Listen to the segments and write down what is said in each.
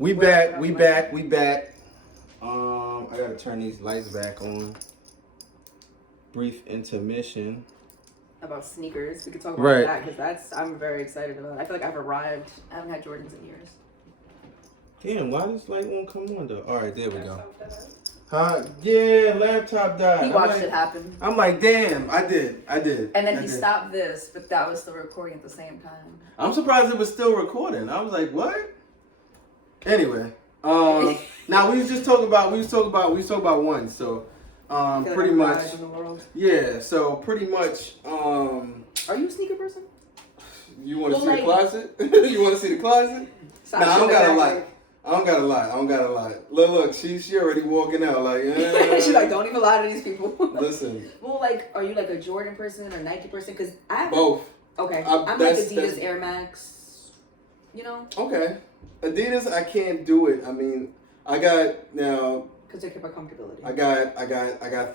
We back. We back. We back. I gotta turn these lights back on. Brief intermission. About sneakers, we could talk about Right. that because I'm very excited about it. I feel like I've arrived. I haven't had Jordans in years. Damn, why this light won't come on though? All right, there we go. Huh? Yeah, laptop died. He watched it happen. I'm like, damn, I did. And then he stopped this, but that was still recording at the same time. I'm surprised it was still recording. I was like, what? Anyway, now we was talking about one. So, pretty much, yeah. So pretty much, Are you a sneaker person? You want to see the closet? You want to see the closet? Nah, I don't got a lot. I don't got a lot. Look, she already walking out like. She's like, don't even lie to these people. Listen. Well, like, are you like a Jordan person or Nike person? Because I have both. Okay, I'm like Adidas Air Max. You know. Okay, Adidas, I can't do it. I mean, I got now. Because they keep our comfortability. I got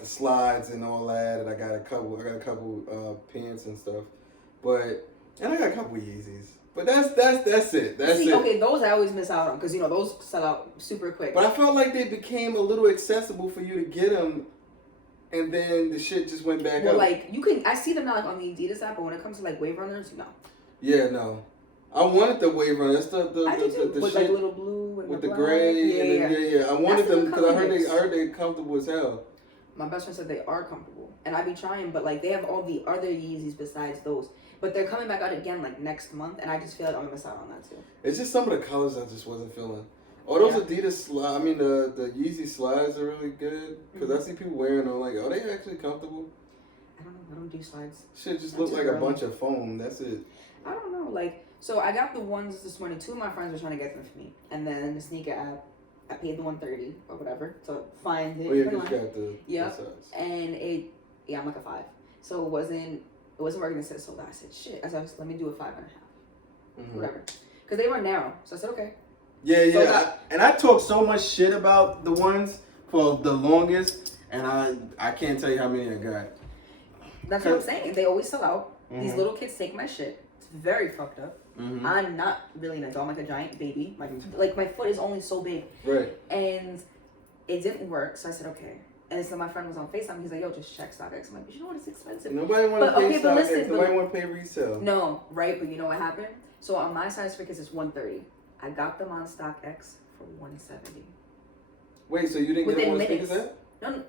the slides and all that, and I got a couple pants and stuff, and I got a couple Yeezys. But that's it. That's it. Okay, those I always miss out on because those sell out super quick. But I felt like they became a little accessible for you to get them, and then the shit just went back up. Like I see them now like on the Adidas app, but when it comes to like Wave Runners, no. Yeah, no. I wanted the Wave Runner. That's the with shit like little blue with the gray. Yeah. I wanted them because I heard they comfortable as hell. My best friend said they are comfortable, and I be trying, but like they have all the other Yeezys besides those. But they're coming back out again like next month, and I just feel like I'm gonna miss out on that too. It's just some of the colors I just wasn't feeling. Oh, those Adidas the Yeezy slides are really good because I see people wearing them. Like, are they actually comfortable? I don't know. I don't do slides. Shit just look like a bunch of foam. That's it. I don't know. Like, so I got the ones this morning. Two of my friends were trying to get them for me, and then the sneaker app, I paid the $130 or whatever to find it. Oh yeah, because you got the size. And I'm like a 5, so it wasn't working. It said sold out. I said shit. I said let me do a 5.5, whatever, because they were narrow. So I said okay. Yeah. So I talked so much shit about the ones for the longest, and I can't tell you how many I got. That's what I'm saying. They always sell out. These little kids take my shit. It's very fucked up. I'm not really an adult. I'm like a giant baby. My foot is only so big. Right. And it didn't work. So I said, okay. And so my friend was on FaceTime. He's like, yo, just check StockX. I'm like, but you know what? It's expensive. Nobody want to pay StockX. Nobody want to pay resale. No, right? But you know what happened? So on my size for kids, it's $130. I got them on StockX for $170. Wait, so you didn't get them on sneakers app?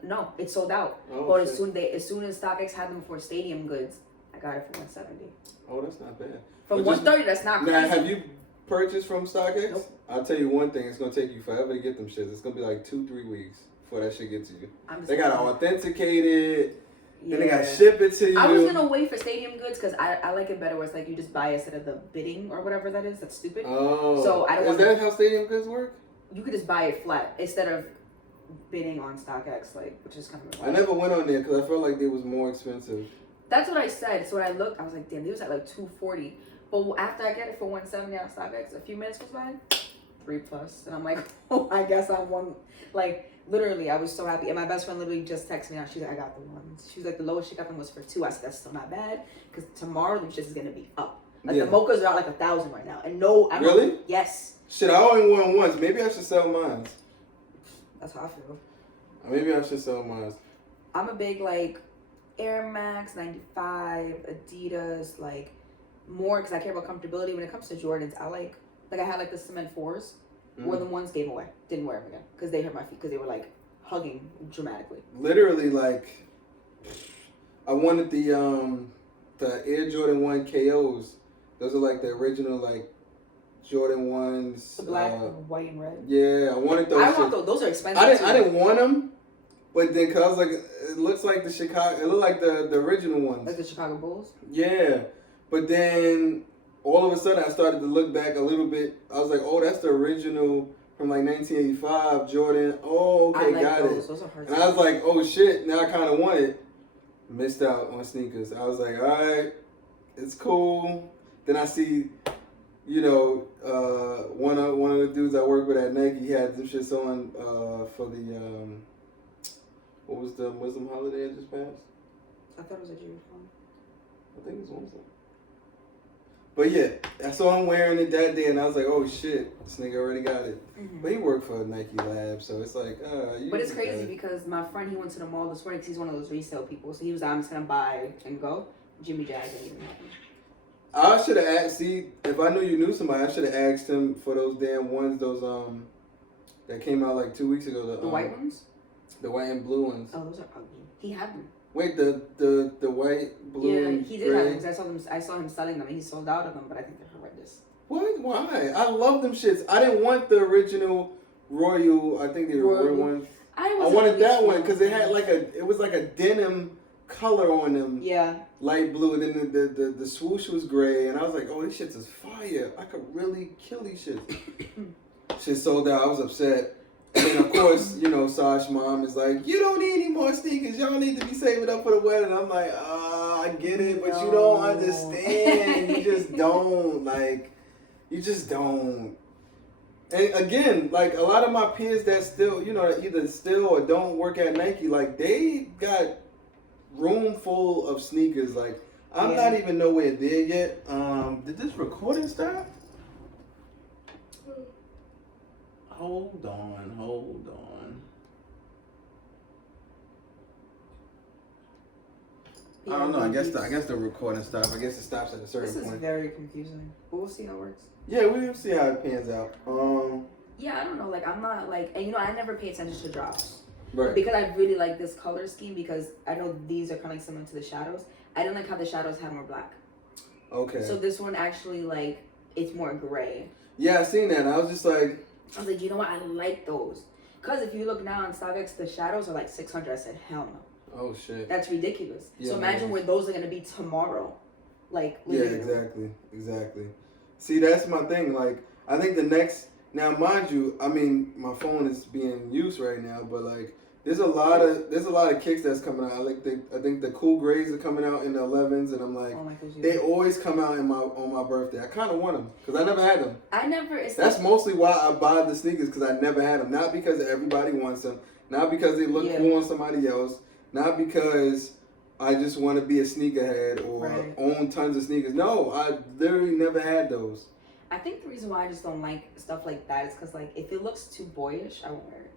No, it sold out. Oh, but as soon as StockX had them for stadium goods, I got it for $170. Oh, that's not bad. For $130, that's not crazy. Now, have you purchased from StockX? Nope. I'll tell you one thing. It's going to take you forever to get them shits. It's going to be like 2-3 weeks before that shit gets to you. They got to authenticate it. Then they got to ship it to you. I was going to wait for stadium goods because I like it better where it's like you just buy instead of the bidding or whatever that is. That's stupid. Oh. So I don't Is that how stadium goods work? You could just buy it flat instead of bidding on StockX, which is kind of. I never went on there because I felt like they was more expensive. That's what I said. So when I looked, I was like, damn, they was at like $240. But after I get it for $170 on StockX, a few minutes goes by, $3+, and I'm like, oh, I guess I won. Like literally, I was so happy. And my best friend literally just texted me out. She's like, I got the ones. She was like, the lowest she got them was for $2. I said, that's still not bad because tomorrow them shit is gonna be up. Like the mochas are at like 1,000 right now. And no, I don't. Really? Yes. Shit, I only won once. Maybe I should sell mine. That's how I feel. Maybe I should sell mine. I'm a big Air Max 95, Adidas, more because I care about comfortability. When it comes to Jordans, I I had the cement 4s, wore them once, gave them away, didn't wear them again because they hurt my feet because they were hugging dramatically. Literally, I wanted the Air Jordan 1 KOs. Those are the original Jordan 1s. The black, white, and red. Yeah, I wanted those. I want those. Those are expensive. I didn't want them. But then, cause I was like, it looks like the Chicago. It looked like the original ones. Like the Chicago Bulls. Yeah, but then all of a sudden I started to look back a little bit. I was like, oh, that's the original from 1985 Jordan. Oh, okay, got it. Those are hard. And I was like, oh shit, now I kind of want it. Missed out on sneakers. I was like, all right, it's cool. Then I see, one of the dudes I work with at Nike, he had some shits on for the. What was the Muslim holiday that just passed? I thought it was a Jewish one. I think it was Muslim. But yeah, I saw him wearing it that day, and I was like, oh shit, this nigga already got it. Mm-hmm. But he worked for Nike Lab, so it's like, but it's crazy because my friend, he went to the mall this morning because he's one of those resale people. So he was like, I'm just gonna buy and go. Jimmy Jazz didn't even happen. I should have asked. See, if I knew you knew somebody, I should have asked him for those damn ones. Those that came out like 2 weeks ago. The white ones. The white and blue ones. Oh, those are ugly. He had them. Wait, the white, blue, yeah, and he did gray? have them because I saw him selling them and he sold out of them. But I think they're horrendous. What? Why? I love them shits. I didn't want the original Royal. I think the Royal ones. I wanted that one because it had it was like a denim color on them. Yeah. Light blue, and then the swoosh was gray, and I was like, oh, these shits is fire. I could really kill these shits. Shit sold out. I was upset. And then, of course, you know, Sash's mom is like, you don't need any more sneakers. Y'all need to be saving up for the wedding. I'm like, I get it, but you don't understand. You just don't. Like, you just don't. And again, like, a lot of my peers that still, you know, either still or don't work at Nike, like, they got room full of sneakers. Like, I'm not even nowhere there yet. Did this recording stop? Hold on. I don't know. I guess the recording stopped. I guess it stops at a certain point. This is very confusing. But we'll see how it works. Yeah, we'll see how it pans out. Yeah, I don't know. Like, I'm not like, and you know, I never pay attention to drops. Right. Because I really like this color scheme because I know these are kind of like similar to the shadows. I didn't like how the shadows had more black. Okay. So this one actually, like, it's more gray. Yeah, I seen that. I was just like, you know what? I like those. Because if you look now on StockX, the shadows are like 600. I said, hell no. Oh, shit. That's ridiculous. Yeah, so imagine where those are going to be tomorrow. Like, literally. Yeah, exactly. See, that's my thing. Like, I think the next, now mind you, I mean, my phone is being used right now, but like, there's a lot of kicks that's coming out. I think the cool grays are coming out in the 11s, and I'm like, they always come out on my birthday. I kind of want them because I never had them. That's mostly why I buy the sneakers, because I never had them. Not because everybody wants them, not because they look cool on somebody else, not because I just want to be a sneakerhead or own tons of sneakers. No, I literally never had those. I think the reason why I just don't like stuff like that is because, like, if it looks too boyish, I won't wear it.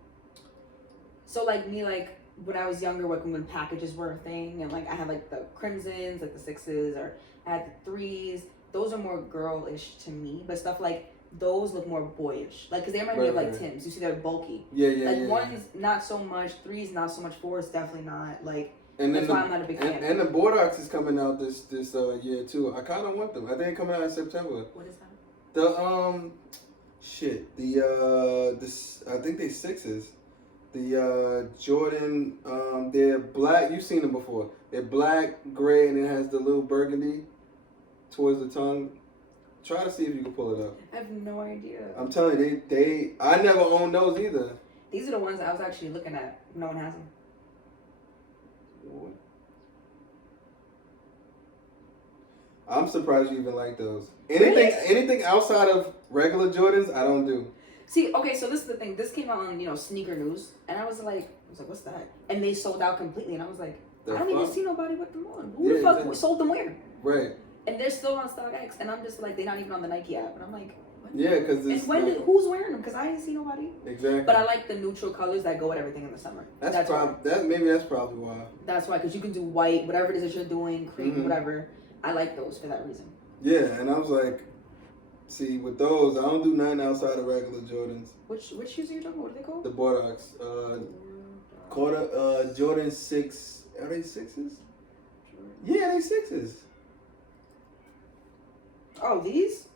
So, like, me, like, when I was younger, when packages were a thing, and, like, I had, like, the crimsons, like, the 6s, or I had the 3s. Those are more girlish to me. But stuff like those look more boyish. Like, because they remind me of, like, Tim's. You see, they're bulky. Yeah. Like, one's not so much, 3's not so much, 4's definitely not. Like, and that's why I'm not a big fan. And the Bordox is coming out this year, too. I kind of want them. I think they're coming out in September. What is that? I think they 6s. The Jordan, they're black. You've seen them before. They're black, gray, and it has the little burgundy towards the tongue. Try to see if you can pull it up. I have no idea. I'm telling you, I never owned those either. These are the ones that I was actually looking at. No one has them. What? I'm surprised you even like those. Anything outside of regular Jordans, I don't do. See, okay, so this is the thing. This came out on, you know, Sneaker News, and I was like, what's that? And they sold out completely, and I was like, I don't even see nobody with them on. Who the fuck sold them where? Right. And they're still on StockX, and I'm just like, they're not even on the Nike app, and I'm like, what? Yeah, because who's wearing them? Because I didn't see nobody. Exactly. But I like the neutral colors that go with everything in the summer. That's probably why. That's why, because you can do white, whatever it is that you're doing, cream, whatever. I like those for that reason. Yeah, and I was like, see, with those, I don't do nothing outside of regular Jordans. Which shoes are you talking about? What are they called? The Bordox. Jordan 6. Are they 6s? Yeah, they 6s. Oh, these?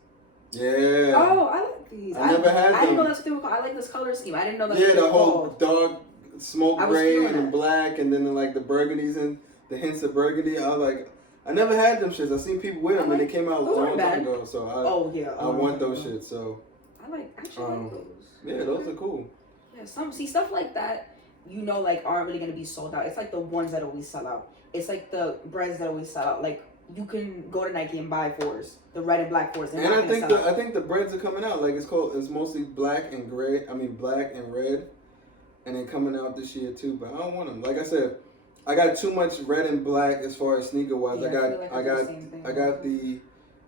Yeah. Oh, I like these. I never had them. I didn't know that's what they were called. I like this color scheme. I didn't know that's what they were called. Yeah, the whole dark smoke gray and black, and then like the burgundies and the hints of burgundy. I was like, I never had them shits. I seen people with them, and they came out a long time ago. So I want those shits. So I like those. Yeah, those are cool. Yeah, stuff like that, you know, like aren't really gonna be sold out. It's like the ones that always sell out. It's like the brands that always sell out. Like you can go to Nike and buy 4s, the red and black 4s. And I think the breads are coming out. Like it's mostly black and gray. I mean black and red, and then coming out this year too. But I don't want them. Like I said, I got too much red and black as far as sneaker wise. Yeah, I got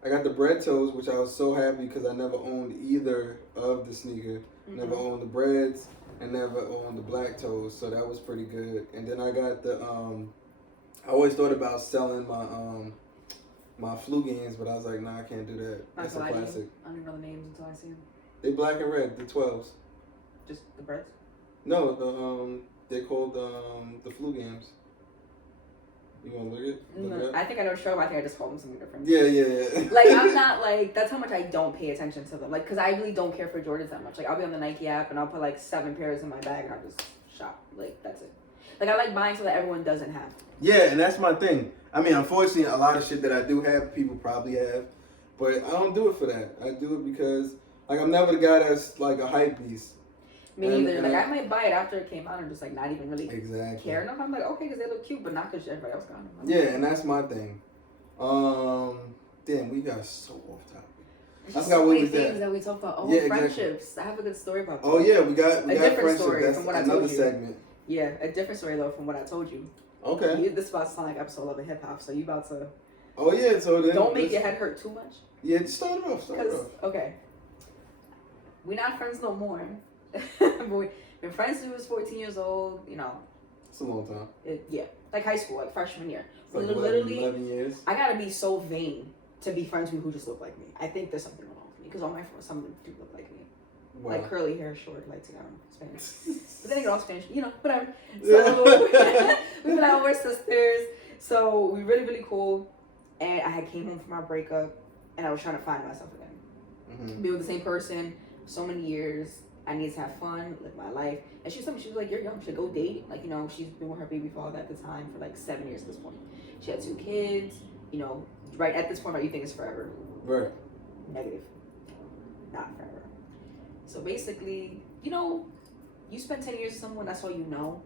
I got the bread toes, which I was so happy because I never owned either of the sneaker. Never owned the breads and never owned the black toes, so that was pretty good. And then I got the I always thought about selling my Flugans, but I was like, nah, I can't do that. That's a classic. I don't even know the names until I see them. They black and red, the 12s. Just the breads? No, they're called the Flugans. You wanna look it? No, I think I know the show. I think I just called them something different. Yeah. Like, I'm not like, that's how much I don't pay attention to them. Like, because I really don't care for Jordans that much. Like, I'll be on the Nike app and I'll put like 7 pairs in my bag and I'll just shop. Like, that's it. Like, I like buying so that everyone doesn't have. Yeah, and that's my thing. I mean, unfortunately, a lot of shit that I do have, people probably have. But I don't do it for that. I do it because, like, I'm never the guy that's like a hype beast. Me neither. Like, I might buy it after it came out and just like not even really care enough. I'm like, okay, because they look cute, but not because everybody else got them. Yeah, and that's my thing. Damn, we got so off topic. I forgot what we things that we talked about. Oh, yeah, friendships. Exactly. I have a good story about that. Oh yeah, we got a different story that's from what I told told you. Segment. Yeah, a different story though from what I told you. Okay. This is about to sound like episode 11 hip hop, so you about to. Oh yeah, so then don't make your head hurt too much. Yeah, start it off. Okay. We're not friends no more. But we've been friends since we was 14 years old. You know. It's a long time. Yeah, like high school, like freshman year. Like literally 11 years. I gotta be so vain to be friends with people who just look like me. I think there's something wrong with me because all my friends, some of them do look like me. Wow. Like curly hair, short, light skin, Spanish. But then they're all Spanish, you know, whatever. So we've been out, we're sisters. So we really, really cool. And I had came home from our breakup, and I was trying to find myself again. Be with the same person so many years. I need to have fun, live my life. And she told me, she was like, you're young, you should go date. Like, you know, she's been with her baby father at the time for like 7 years at this point. She had 2 kids, you know, right at this point, right, you think it's forever. Right. Negative. Not forever. So basically, you know, you spend 10 years with someone, that's all you know.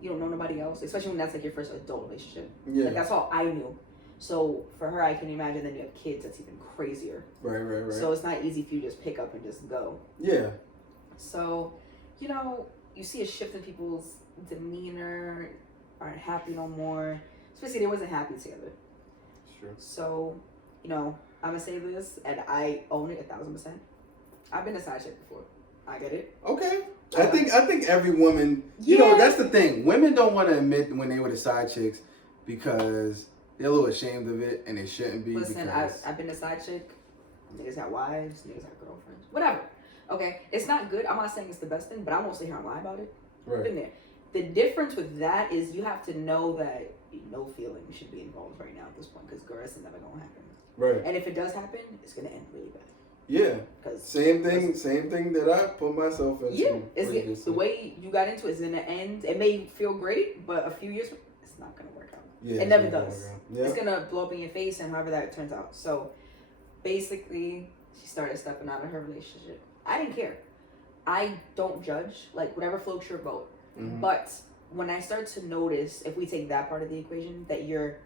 You don't know nobody else, especially when that's like your first adult relationship. Yeah. Like, that's all I knew. So for her, I can imagine then you have kids, that's even crazier. Right. So it's not easy for you to just pick up and just go. Yeah. So, you know, you see a shift in people's demeanor, aren't happy no more. Especially they wasn't happy together. Sure. So, you know, I'm gonna say this, and I own it 1,000%. I've been a side chick before. I get it. Okay. I think every woman, you know, that's the thing. Women don't want to admit when they were the side chicks because they're a little ashamed of it, and they shouldn't be. Listen, I've been a side chick. Niggas got wives. Niggas got girlfriends. Whatever. Okay, it's not good. I'm not saying it's the best thing, but I won't sit here and lie about it. Right. Been there. The difference with that is you have to know that no feeling should be involved right now at this point because girl, it's never gonna happen. Right. And if it does happen, it's gonna end really bad. Yeah. Cause same thing that I put myself into. Yeah. The way you got into it is in the end. It may feel great, but a few years, it's not gonna work out. Yeah. It never does. Yeah. It's gonna blow up in your face, and however that turns out. So, basically, she started stepping out of her relationship. I didn't care. I don't judge. Like, whatever floats your boat. Mm-hmm. But when I start to notice, if we take that part of the equation, that you're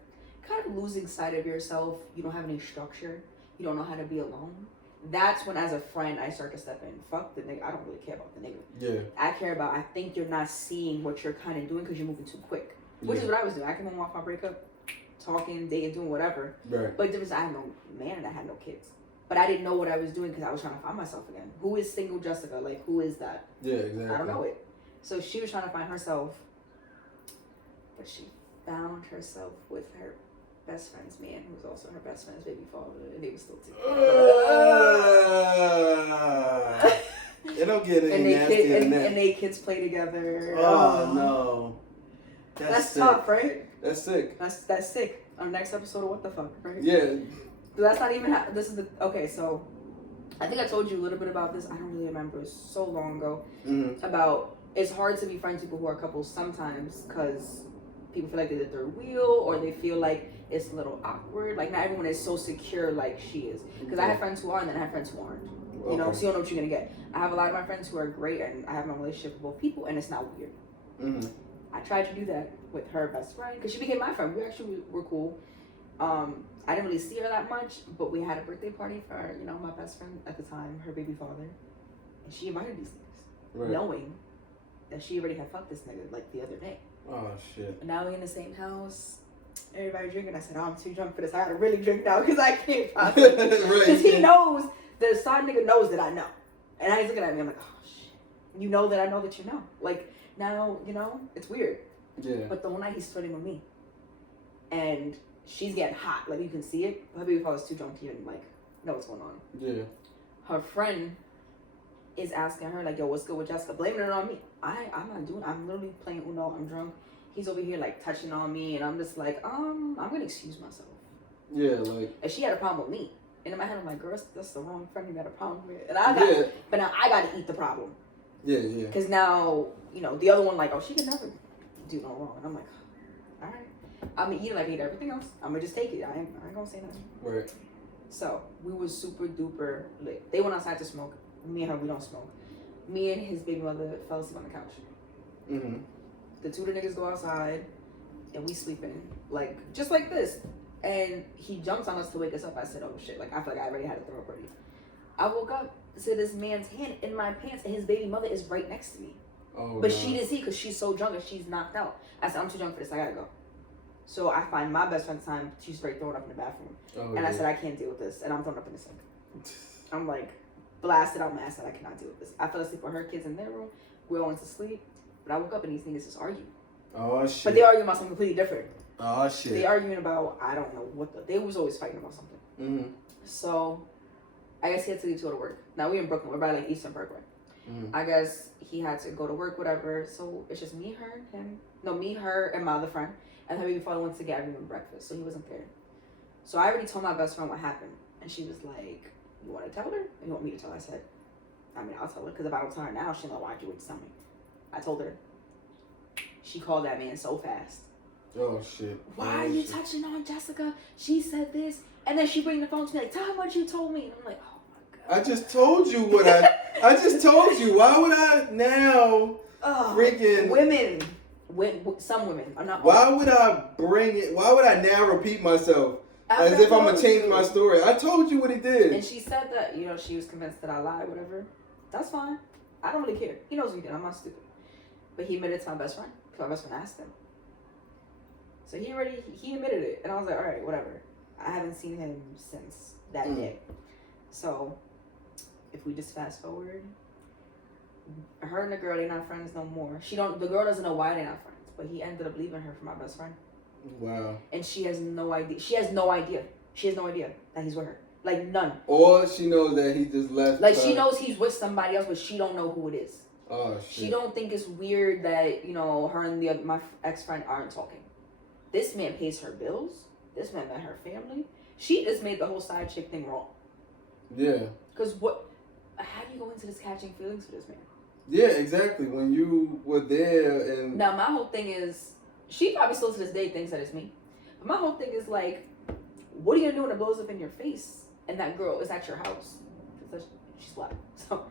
kind of losing sight of yourself, you don't have any structure, you don't know how to be alone, that's when, as a friend, I start to step in. Fuck the nigga. I don't really care about the nigga. Yeah. I care about, I think you're not seeing what you're kind of doing because you're moving too quick. Which is what I was doing. I came home off my breakup, talking, dating, doing whatever. Right. But the difference, I had no man and I had no kids. But I didn't know what I was doing because I was trying to find myself again. Who is single Jessica? Like, who is that? Yeah, exactly. I don't know it. So she was trying to find herself. But she found herself with her best friend's man, who was also her best friend's baby father. And they were still together. It don't get any nastier than that. And they kids play together. Oh, no. That's tough, right? That's sick. That's sick. Our next episode of What the Fuck, right? Yeah. But that's not even this is the okay. So I think I told you a little bit about this. I don't really remember. It's so long ago. Mm-hmm. About it's hard to be friends with people who are couples sometimes because people feel like they're the third wheel or they feel like it's a little awkward. Like not everyone is so secure like she is. Because I have friends who are and then I have friends who aren't. You know, so you don't know what you're gonna get. I have a lot of my friends who are great and I have my relationship with both people and it's not weird. Mm-hmm. I tried to do that with her best friend because she became my friend. We actually were cool. I didn't really see her that much, but we had a birthday party for, you know, my best friend at the time, her baby father. And she invited these niggas, knowing that she already had fucked this nigga, like, the other day. Oh, shit. And now we're in the same house. everybody drinking. I said, oh, I'm too drunk for this. I gotta really drink now because I can't possibly. Because he knows, the side nigga knows that I know. And he's looking at me, I'm like, oh shit. You know that I know that you know. Like, now, you know, it's weird. Yeah. But the one night he's flirting with me. And she's getting hot. Like, you can see it. Maybe if I was too drunk to even, like, know what's going on. Yeah. Her friend is asking her, like, yo, what's good with Jessica? Blaming it on me. I'm not doing, I'm literally playing Uno. I'm drunk. He's over here, like, touching on me. And I'm just like, I'm going to excuse myself. Yeah, like. And she had a problem with me. And in my head, I'm like, girl, that's the wrong friend you got a problem with. And I got, but now I got to eat the problem. Yeah, yeah. Because now, you know, the other one, like, oh, she can never do no wrong. And I'm like, all right. I'm going to eat it like I eat everything else. I'm going to just take it. I ain't going to say nothing. Right. So, we was super duper lit. They went outside to smoke. Me and her, we don't smoke. Me and his baby mother fell asleep on the couch. Mm-hmm. The two of the niggas go outside, and we sleeping, like, just like this. And he jumps on us to wake us up. I said, oh, shit. Like, I feel like I already had a throw party. I woke up to this man's hand in my pants, and his baby mother is right next to me. Oh, but no. she didn't see because she's so drunk and she's knocked out. I said, I'm too drunk for this. I gotta go. So I find my best friend at the time. She's straight throwing up in the bathroom. Oh, and I said, I can't deal with this. And I'm throwing up in the sink. I'm like, blasted out my ass that I cannot deal with this. I fell asleep with her kids in their room. We all went to sleep. But I woke up and these niggas just argue. Oh, shit. But they arguing about something completely different. Oh, shit. They arguing about, I don't know what they was always fighting about something. Mm-hmm. So I guess he had to leave to go to work. Now we in Brooklyn. We're by like Eastern Parkway. Mm-hmm. I guess he had to go to work, whatever. So it's just me, her, him. No, me, her, and my other friend. And her baby father went to get everyone breakfast, so he wasn't there. So I already told my best friend what happened. And she was like, you want to tell her? Or you want me to tell her? I said, I mean, I'll tell her. Because if I don't tell her now, she'll know why you wouldn't tell me. I told her. She called that man so fast. Oh, shit. Why are you touching on Jessica? She said this. And then she bring the phone to me like, tell her what you told me. And I'm like, oh my God. I just told you what I just told you. Why would I now freaking... Women. Some women are not. Why would I bring it? Why would I now repeat myself as if I'm going to change my story? I told you what he did. And she said that, you know, she was convinced that I lied, whatever. That's fine. I don't really care. He knows what he did. I'm not stupid. But he admitted it to my best friend. Because my best friend asked him. So he admitted it. And I was like, all right, whatever. I haven't seen him since that day. So if we just fast forward, her and the girl, they're not friends no more. The girl doesn't know why they're not friends. But he ended up leaving her for my best friend. Wow. And she has no idea. She has no idea that he's with her. Like, none. Or she knows that he just left. Like, she knows he's with somebody else, but she don't know who it is. Oh, shit. She don't think it's weird that, you know, her and my ex-friend aren't talking. This man pays her bills. This man met her family. She just made the whole side chick thing wrong. Yeah. Because how do you go into this catching feelings for this man? Yeah, exactly. When you were there and... Now, my whole thing is, she probably still to this day thinks that it's me. But my whole thing is like, what are you going to do when it blows up in your face? And that girl is at your house. She's black. So,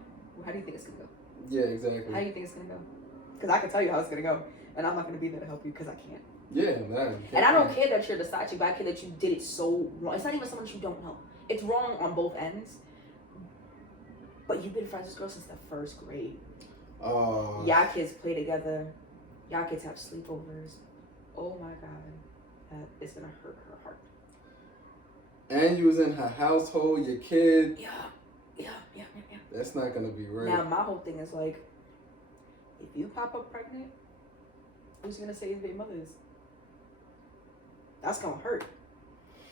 how do you think it's going to go? Yeah, exactly. How do you think it's going to go? Because I can tell you how it's going to go. And I'm not going to be there to help you because I can't. Yeah, man. And I don't care that you're the side chick, but I care that you did it so wrong. It's not even someone you don't know. It's wrong on both ends. But you've been friends with this girl since the first grade. Oh. Y'all kids play together. Y'all kids have sleepovers. Oh my God. That is going to hurt her heart. And you was in her household, your kid. Yeah. That's not going to be right. Now, my whole thing is like, if you pop up pregnant, who's going to say his baby mother is? That's going to hurt.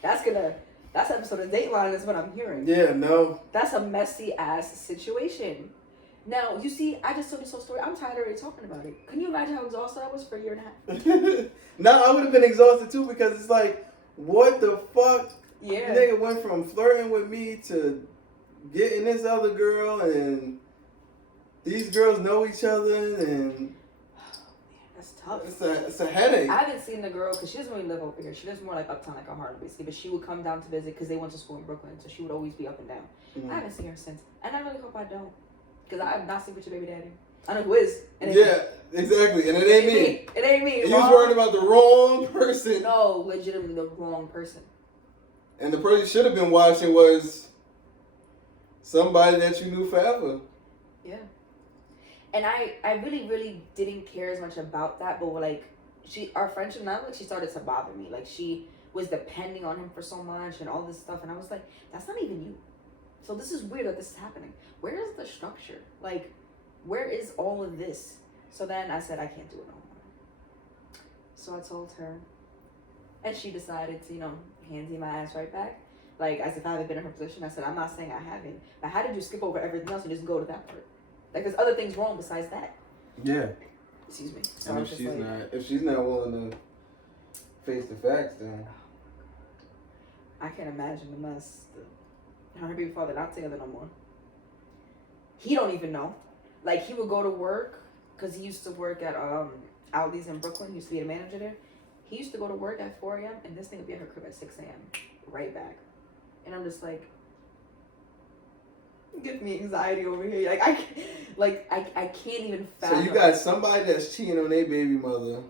That's episode of Dateline is what I'm hearing. Yeah, no. That's a messy ass situation. Now, you see, I just told this whole story. I'm tired already talking about it. Can you imagine how exhausted I was for a year and a half? No, I would have been exhausted too because it's like, what the fuck? Yeah. Nigga went from flirting with me to getting this other girl, and these girls know each other, and that's tough. It's a headache. I haven't seen the girl because she doesn't really live over here. She lives more like uptown, like a Harlem, basically. But she would come down to visit because they went to school in Brooklyn, so she would always be up and down. Mm-hmm. I haven't seen her since, and I really hope I don't, because I have not seen with your baby daddy. I know who is. Yeah, exactly, and it ain't me. It ain't me. You was worried about the wrong person. No, legitimately the wrong person. And the person you should have been watching was somebody that you knew forever. Yeah. And I really, really didn't care as much about that, but like, our friendship now, like, she started to bother me. Like, she was depending on him for so much and all this stuff, and I was like, that's not even you. So this is weird that this is happening. Where is the structure? Like, where is all of this? So then I said, I can't do it no more. So I told her, and she decided to, hand me my ass right back. Like, as if I haven't been in her position. I said, I'm not saying I haven't, but how did you skip over everything else and just go to that part? Like, there's other things wrong besides that. Yeah. Excuse me. So And if she's not willing to face the facts, then I can't imagine the mess. Her baby father not together no more. He don't even know. Like, he would go to work because he used to work at Aldi's in Brooklyn. He used to be a manager there. He used to go to work at 4 a.m. and this thing would be at her crib at 6 a.m. Right back. And I'm just like, give me anxiety over here. I can't even fathom. So you got somebody that's cheating on their baby mother.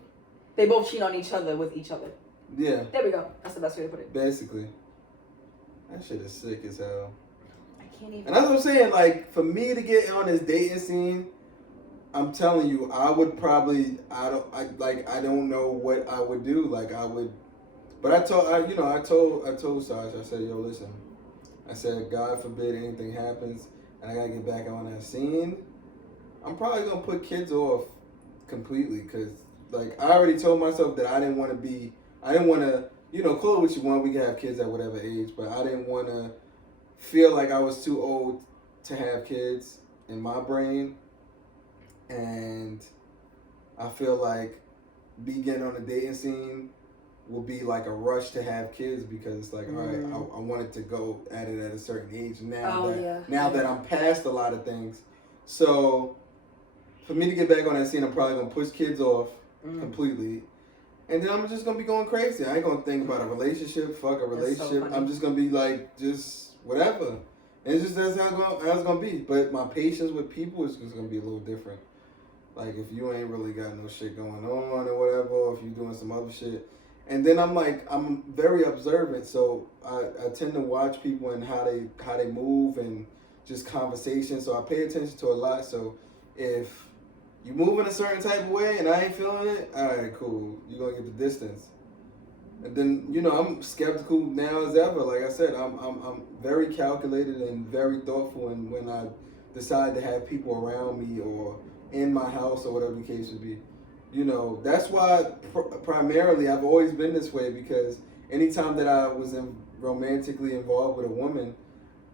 They both cheat on each other with each other. Yeah. There we go. That's the best way to put it. Basically. That shit is sick as hell. I can't even. And that's what I'm saying. Like, for me to get on this dating scene, I'm telling you, I would probably, I don't know what I would do. Like, I would, but I told Saj, I said, yo, listen, I said, God forbid anything happens and I gotta get back on that scene, I'm probably gonna put kids off completely, because, like, I already told myself that I didn't want to, call it what you want, we can have kids at whatever age, but I didn't want to feel like I was too old to have kids in my brain. And I feel like getting on the dating scene will be like a rush to have kids, because it's like, all right, I wanted to go at it at a certain age now that I'm past a lot of things. So for me to get back on that scene, I'm probably going to push kids off completely. And then I'm just going to be going crazy. I ain't going to think about a relationship, fuck a relationship. So I'm just going to be like, just whatever. And it's just that's how it's going to be. But my patience with people is just going to be a little different. Like, if you ain't really got no shit going on or whatever, or if you're doing some other shit. And then I'm very observant, so I tend to watch people and how they move and just conversation. So I pay attention to a lot. So if you move in a certain type of way and I ain't feeling it, all right, cool. You're going to get the distance. And then, I'm skeptical now as ever. Like I said, I'm very calculated and very thoughtful, and when I decide to have people around me or in my house or whatever the case would be. That's why primarily I've always been this way, because anytime that I was romantically involved with a woman,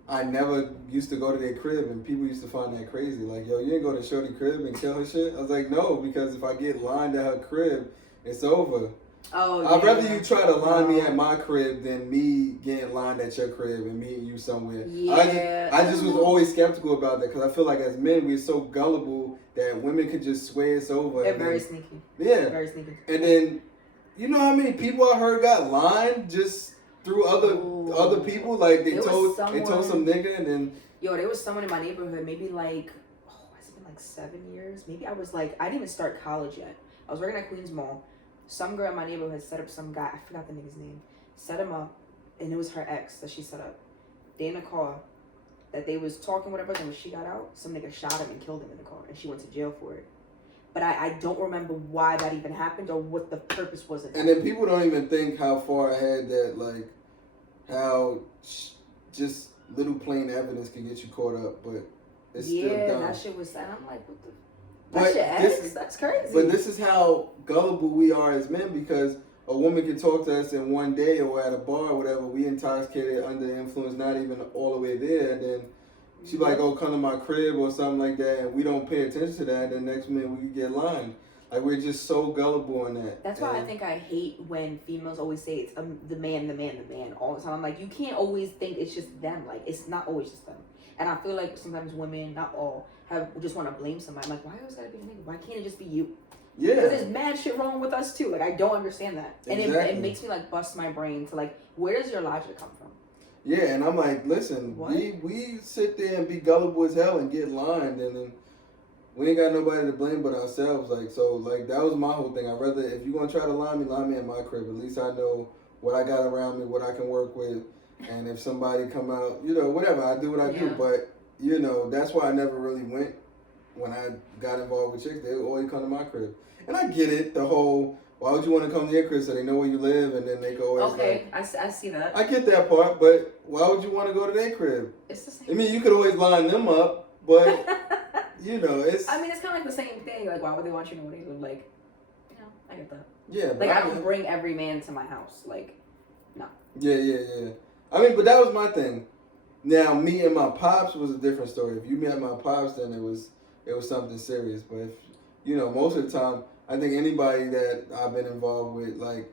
I never used to go to their crib, and people used to find that crazy. Like, yo, you didn't go to Shorty crib and kill her shit? I was like, no, because if I get lined at her crib, it's over. Oh, I'd rather you try to line me at my crib than me getting lined at your crib and meeting you somewhere. Yeah. I just was always skeptical about that, because I feel like as men, we're so gullible that women could just sway us over. They're very sneaky. Yeah. Very sneaky. And then, you know how many people I heard got lined just through other people? Like, they told some nigga, and then... Yo, there was someone in my neighborhood, maybe like, has it been like 7 years? Maybe I was like, I didn't even start college yet. I was working at Queens Mall. Some girl in my neighborhood set up some guy, I forgot the nigga's name, set him up, and it was her ex that she set up. They in the car, that they was talking, whatever, and when she got out, some nigga shot him and killed him in the car, and she went to jail for it. But I don't remember why that even happened or what the purpose was of that. And then people don't even think how far ahead that, like, how just little plain evidence can get you caught up, but it's still dumb. Yeah, that shit was sad. I'm like, what the... That's your ex? That's crazy. But this is how gullible we are as men, because a woman can talk to us in one day or at a bar or whatever, we intoxicated, under the influence, not even all the way there, and then she like, oh, come to my crib or something like that, and we don't pay attention to that, and the next minute we could get lined. Like, we're just so gullible in that. That's why I think I hate when females always say it's the man all the time. I'm like, you can't always think it's just them. Like, it's not always just them. And I feel like sometimes women, not all, just want to blame somebody. I'm like, why always gotta be a nigga? Why can't it just be you? Yeah. Because there's mad shit wrong with us too. Like, I don't understand that. And it makes me like bust my brain to like, where does your logic come from? Yeah, and I'm like, listen, we sit there and be gullible as hell and get lined, and then we ain't got nobody to blame but ourselves. Like, so, like, that was my whole thing. I'd rather, if you're gonna try to line me at my crib. At least I know what I got around me, what I can work with, and if somebody come out, whatever, I do what I do. But that's why I never really went when I got involved with chicks. They would always come to my crib, and I get it, the whole Why would you want to come to your crib so they know where you live and then they go always okay, I see that. I get that part, but why would you want to go to their crib? It's the same. I mean, you could always line them up, but you know, it's. I mean, it's kind of like the same thing. Like, why would they want you to know what they live? Like, I get that. Yeah, but like I don't bring every man to my house. Like, no. Yeah. I mean, but that was my thing. Now, me and my pops was a different story. If you met my pops, then it was something serious. But if, you know, most of the time, I think anybody that I've been involved with, like,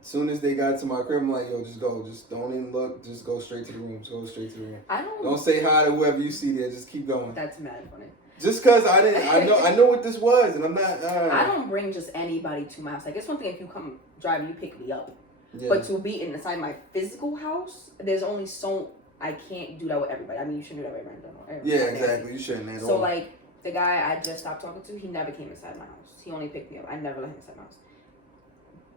as soon as they got to my crib, I'm like, yo, just go. Just don't even look. Just go straight to the room. Just go straight to the room. Don't say hi to whoever you see there. Just keep going. That's mad funny. Just because I know what this was, and I'm not. I don't bring just anybody to my house. Like, it's one thing if you come drive, you pick me up. Yeah. But to be inside my physical house, there's only so I can't do that with everybody. I mean, you shouldn't do that with everybody. Yeah, exactly. You shouldn't at all. So, like, the guy I just stopped talking to, he never came inside my house. He only picked me up. I never let him inside my house.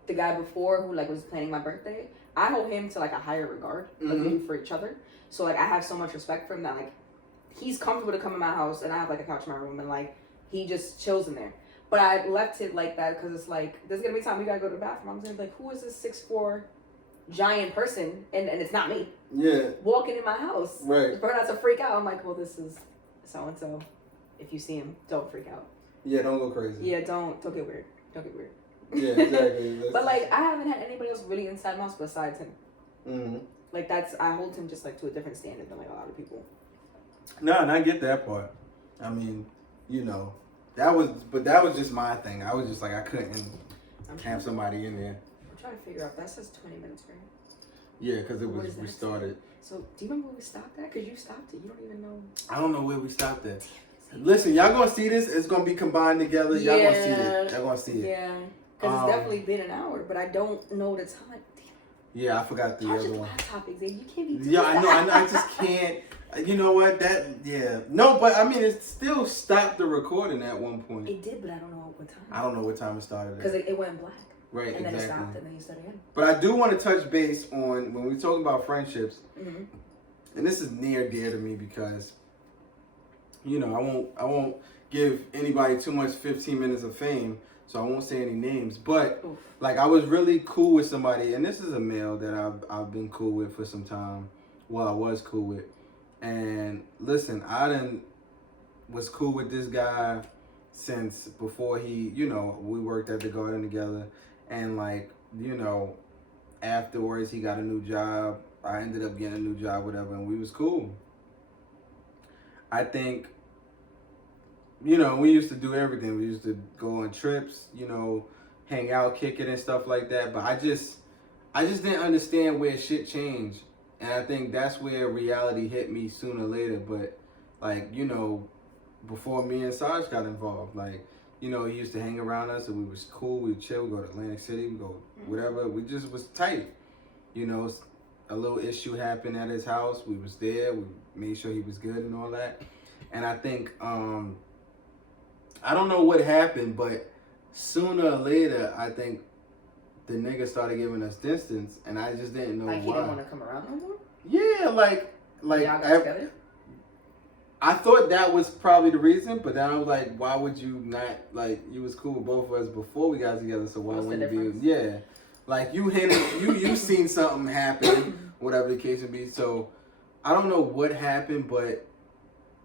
The guy before who, like, was planning my birthday, I hold him to, like, a higher regard. Like, we do for each other. So, like, I have so much respect for him that, like, he's comfortable to come in my house, and I have, like, a couch in my room, and, like, he just chills in there. But I left it like that because it's like, there's going to be time we got to go to the bathroom. I'm saying, like, who is this 6'4" giant person, and it's not me. Yeah. Walking in my house. Right. For not to freak out. I'm like, well, this is so and so. If you see him, don't freak out. Yeah, don't go crazy. Yeah, don't get weird. Don't get weird. Yeah, exactly. But like, I haven't had anybody else really inside my house besides him. Mm-hmm. Like I hold him just like to a different standard than like a lot of people. No, and I get that part. I mean, you know, that was just my thing. I was just like, I couldn't have somebody in there. Trying to figure out. That says 20 minutes, right? Yeah, because it was restarted. So, do you remember where we stopped at? Because you stopped it. You don't even know. I don't know where we stopped at. Listen, y'all gonna see this. It's gonna be combined together. Y'all gonna see it. Y'all gonna see it. Yeah, because it's definitely been an hour, but I don't know the time. Yeah, I forgot the other one. Topics. You can't be. Yeah, I know. I just can't. You know what? No, but I mean, it still stopped the recording at one point. It did, but I don't know what time. I don't know what time it started. Because it went black. Right, and exactly. then it stopped, and then you started again. But I do want to touch base on when we talk about friendships, and this is near dear to me because, you know, I won't give anybody too much 15 minutes of fame, so I won't say any names. But like, I was really cool with somebody, and this is a male that I've been cool with for some time. Well, I was cool with, and listen, was cool with this guy since before he, you know, we worked at the garden together. And like, you know, afterwards he got a new job. I ended up getting a new job, whatever, and we was cool. I think, you know, we used to do everything. We used to go on trips, you know, hang out, kick it and stuff like that. But I just didn't understand where shit changed. And I think that's where reality hit me sooner or later. But like, you know, before me and Saj got involved, like, you know, he used to hang around us and we was cool. We would chill, we go to Atlantic City, we go whatever. We just was tight. You know, a little issue happened at his house. We was there. We made sure he was good and all that. And I think, I don't know what happened, but sooner or later, I think the nigga started giving us distance, and I just didn't know why. Like he didn't want to come around no more? Yeah, like y'all got together? I thought that was probably the reason, but then I was like, why would you not, like, you was cool with both of us before we got together, so why wouldn't you be, yeah. Like, you seen something happen, whatever the case would be, so I don't know what happened, but,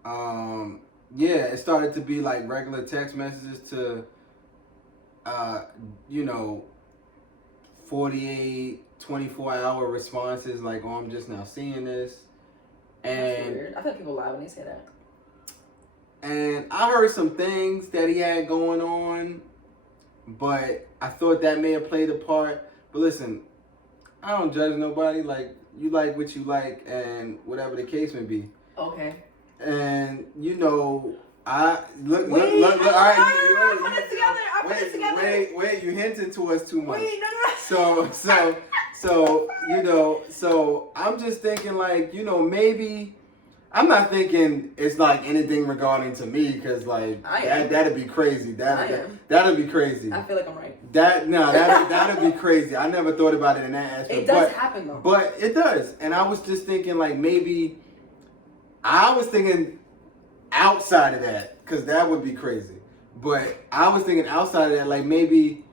yeah, it started to be, like, regular text messages to, you know, 48, 24-hour responses, like, oh, I'm just now seeing this. And that's weird. I feel like people lie when they say that. And I heard some things that he had going on, but I thought that may have played a part. But listen, I don't judge nobody. Like, you like what you like, and whatever the case may be. Okay. And you know, I look. All right, I put it together. Wait, you hinting to us too much. Wait, no. So, you know, so I'm just thinking, like, you know, maybe I'm not thinking it's like anything regarding to me, because like that'd be crazy. That'd be crazy. I feel like I'm right. That'd be crazy. I never thought about it in that aspect. It does happen though. But it does, and I was just thinking, like, maybe I was thinking outside of that, because that would be crazy. But I was thinking outside of that, like, maybe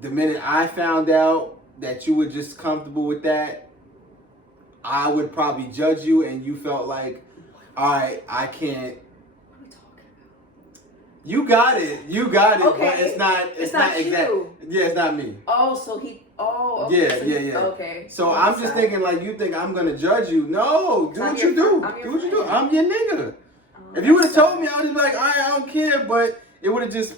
the minute I found out that you were just comfortable with that, I would probably judge you, and you felt like, all right, I can't. What are we talking about? You got it. Okay. But it's not exact. you. Yeah, it's not me. Oh, so he. Oh, okay. Yeah. Okay. So I'm just thinking like, you think I'm gonna judge you? No, do what you do. Do what you do. I'm your nigga. If you would have told me, I would just be like, all right, I don't care. But it would have just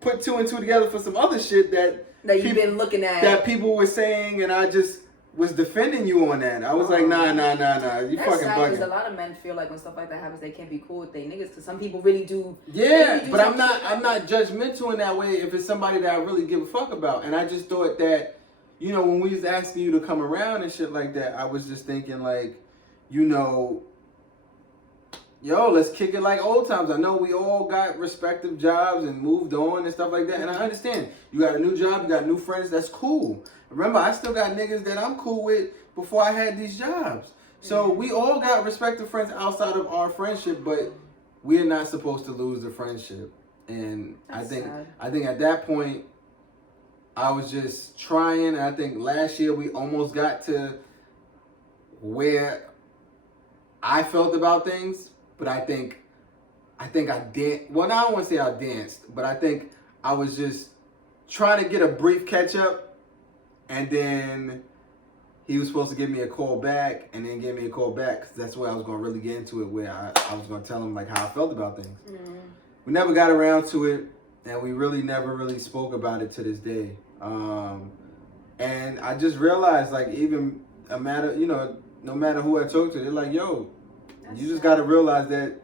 put 2 and 2 together for some other shit that you've been looking at. That people were saying, and I just was defending you on that. I was like, nah. You that's fucking sad, bugging. because a lot of men feel like when stuff like that happens, they can't be cool with their niggas. Because some people really do. Yeah, but I'm not judgmental in that way if it's somebody that I really give a fuck about. And I just thought that, you know, when we was asking you to come around and shit like that, I was just thinking like, you know, yo, let's kick it like old times. I know we all got respective jobs and moved on and stuff like that. And I understand. You got a new job, you got new friends, that's cool. Remember, I still got niggas that I'm cool with before I had these jobs. So we all got respective friends outside of our friendship, but we're not supposed to lose the friendship. And that's sad. I think at that point, I was just trying. And I think last year we almost got to where I felt about things. But I think I danced. Well, I don't want to say I danced, but I think I was just trying to get a brief catch up. And then he was supposed to give me a call back, and then give me a call back, because that's where I was going to really get into it, where I was going to tell him like how I felt about things. Mm. We never got around to it, and we really never really spoke about it to this day. And I just realized, like, even no matter who I talk to, they're like, yo, you just got to realize that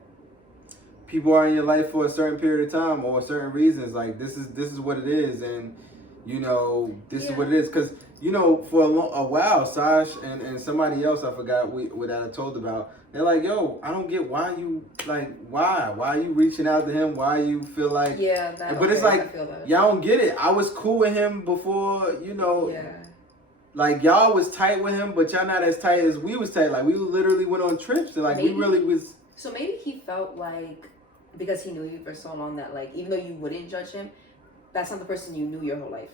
people are in your life for a certain period of time or certain reasons. Like, this is what it is, and you know, this is what it is. Because, you know, for a while, Sash and somebody else, I forgot what I told about, they're like, yo, I don't get why you, like, why are you reaching out to him? Why you feel like... Yeah, but it's like, y'all don't get it. I was cool with him before, you know... Yeah. Like, y'all was tight with him, but y'all not as tight as we was tight. Like, we literally went on trips, and, like, we really was... So maybe he felt like, because he knew you for so long, that, like, even though you wouldn't judge him, that's not the person you knew your whole life.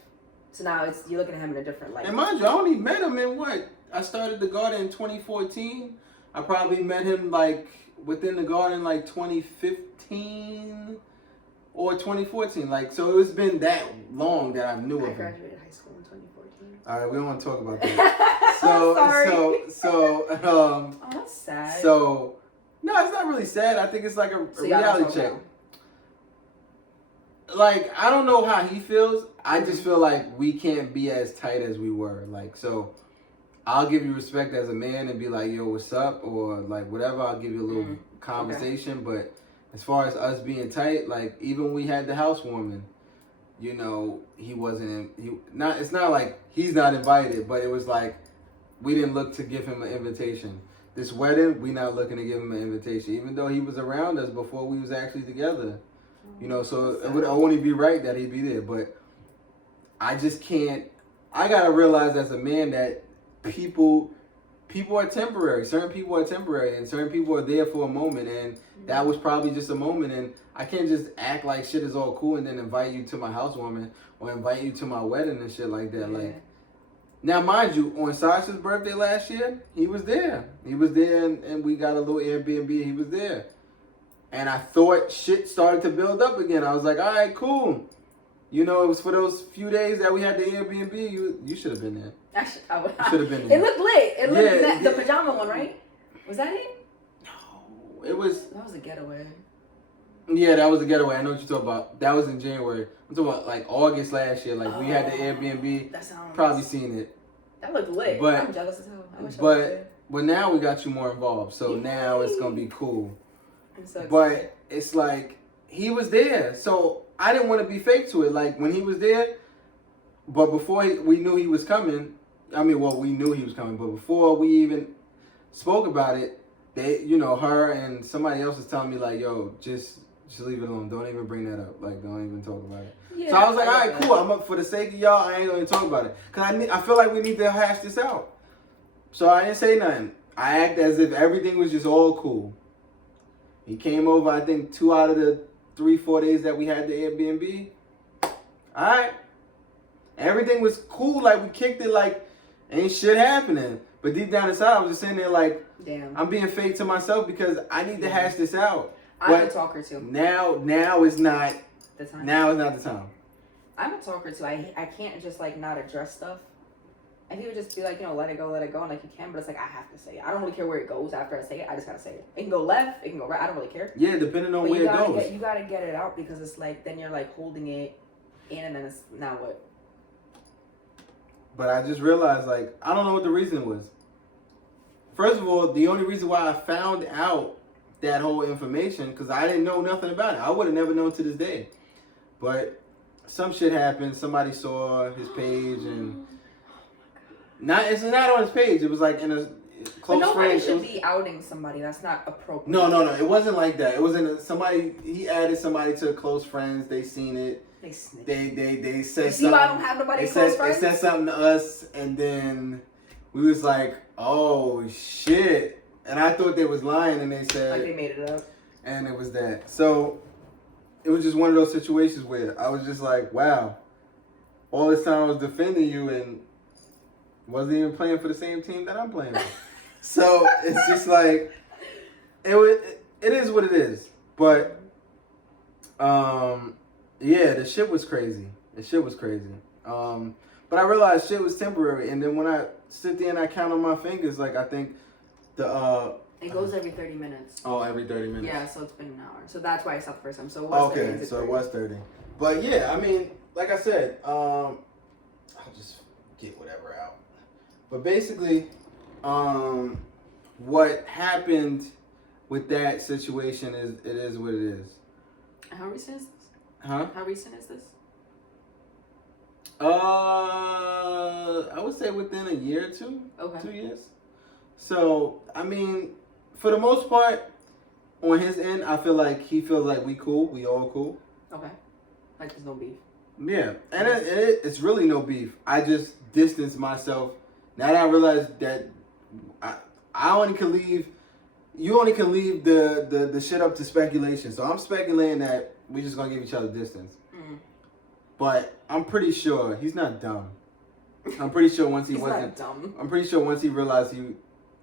So now you're looking at him in a different light. And mind you, I only met him in what? I started the garden in 2014. I probably met him like within the garden like 2015 or 2014. Like, so it's been that long that I knew of him. I graduated high school in 2014. All right, we don't want to talk about that. Oh, that's sad. So, no, it's not really sad. I think it's like a reality check. Like, I don't know how he feels. I just feel like we can't be as tight as we were. Like, so I'll give you respect as a man and be like, yo, what's up? Or like whatever. I'll give you a little conversation. Okay. But as far as us being tight, like even when we had the housewarming, you know, it's not like he's not invited, but it was like we didn't look to give him an invitation. This wedding, we not looking to give him an invitation, even though he was around us before we was actually together. You know, so it would only be right that he'd be there. But I just can't. I gotta realize as a man that people are temporary. Certain people are temporary, and certain people are there for a moment. And that was probably just a moment. And I can't just act like shit is all cool and then invite you to my housewarming or invite you to my wedding and shit like that. Yeah. Like, now, mind you, on Sasha's birthday last year, he was there. He was there, and we got a little Airbnb. He was there. And I thought shit started to build up again. I was like, all right, cool. You know, it was for those few days that we had the Airbnb. You should have been there. You should have been there. It looked lit. It looked the pajama one, right? Was that it? No, it was. That was a getaway. Yeah, that was a getaway. I know what you're talking about. That was in January. I'm talking about like August last year. Like we had the Airbnb. That sounds. Probably seen it. That looked lit. But, I'm jealous as hell. I wish I was there. But now we got you more involved. So now it's gonna be cool. I'm so excited. But it's like he was there, so I didn't want to be fake to it. Like when he was there, but before we knew he was coming. I mean, well, we knew he was coming, but before we even spoke about it, they, you know, her and somebody else was telling me like, "Yo, just leave it alone. Don't even bring that up. Like, don't even talk about it." Yeah, so I was like, "All right, cool. I'm up for the sake of y'all. I ain't gonna talk about it because I feel like we need to hash this out." So I didn't say nothing. I act as if everything was just all cool. He came over, I think, 2 out of the 3-4 days that we had the Airbnb. All right. Everything was cool. Like, we kicked it like ain't shit happening. But deep down inside, I was just sitting there like, damn, I'm being fake to myself because I need to hash this out. I'm a talker too. Now is not the time. Now is not the time. I'm a talker too. I can't just like not address stuff. And he would just be like, let it go, and like you can, but it's like I have to say it. I don't really care where it goes after I say it. I just gotta say it. It can go left, it can go right. I don't really care. Yeah, depending on where it goes. You gotta get it out because it's like then you're like holding it in, and then it's now what? But I just realized like I don't know what the reason was. First of all, the only reason why I found out that whole information because I didn't know nothing about it. I would have never known to this day. But some shit happened. Somebody saw his page and it's not on his page. It was like in a close friend. Nobody should be outing somebody. That's not appropriate. No. It wasn't like that. It was in somebody. He added somebody to close friends. They seen it. They snitched. They said something. See why I don't have nobody close friends? They said something to us, and then we was like, oh shit. And I thought they was lying, and they said like they made it up. And it was that. So it was just one of those situations where I was just like, wow, all this time I was defending you and wasn't even playing for the same team that I'm playing for. So it's just like it is what it is. But yeah, the shit was crazy. But I realized shit was temporary, and then when I sit there and I count on my fingers, like I think it goes every 30 minutes. Oh, every 30 minutes. Yeah, so it's been an hour. So that's why I stopped the first time. So it was 30. Okay, so it was 30. But yeah, I mean, like I said, I'll just get whatever out. But basically, what happened with that situation is what it is. How recent is this? Huh? How recent is this? I would say within a year or two. Okay. 2 years. So, I mean, for the most part, on his end, I feel like he feels like we cool. We all cool. Okay. Like there's no beef. Yeah. And it's really no beef. I just distanced myself. Now that I realize that I only can leave, you only can leave the shit up to speculation. So I'm speculating that we're just going to give each other distance. Mm. But I'm pretty sure he's not dumb. I'm pretty sure once he wasn't dumb. I'm pretty sure once he realized he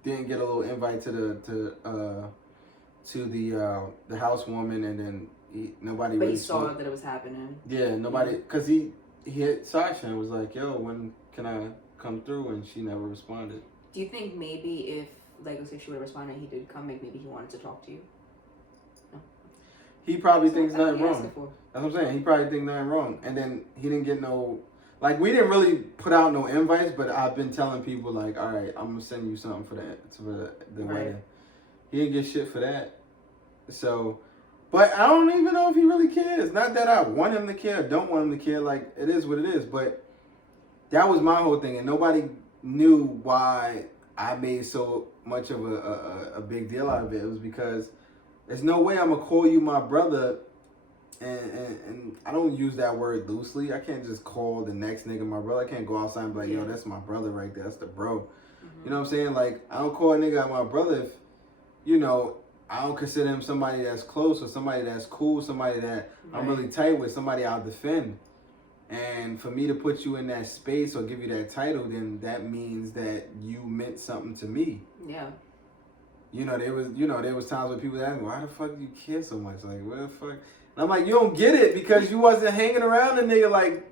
didn't get a little invite to the housewarming, and then nobody. But really he saw that it was happening. Yeah, nobody, because he hit Sasha and was like, "Yo, when can I come through?" And she never responded. Do you think maybe if, like, let's say she would have responded, he did come, maybe he wanted to talk to you? No. He probably thinks nothing wrong. That's what I'm saying. He probably thinks nothing wrong, and then he didn't get no. Like, we didn't really put out no invites, but I've been telling people, like, all right, I'm going to send you something for the wedding. He didn't get shit for that. So, but I don't even know if he really cares. Not that I want him to care or don't want him to care. Like, it is what it is. But that was my whole thing. And nobody knew why I made so much of a big deal out of it. It was because there's no way I'm going to call you my brother. And I don't use that word loosely. I can't just call the next nigga my brother. I can't go outside and be like, yo, that's my brother right there. That's the bro. Mm-hmm. You know what I'm saying? Like, I don't call a nigga my brother if, you know, I don't consider him somebody that's close or somebody that's cool, somebody that I'm really tight with, somebody I'll defend. And for me to put you in that space or give you that title, then that means that you meant something to me. Yeah. There was times when people ask me, why the fuck do you care so much? Like, what the fuck? And I'm like, you don't get it because you wasn't hanging around the nigga, like,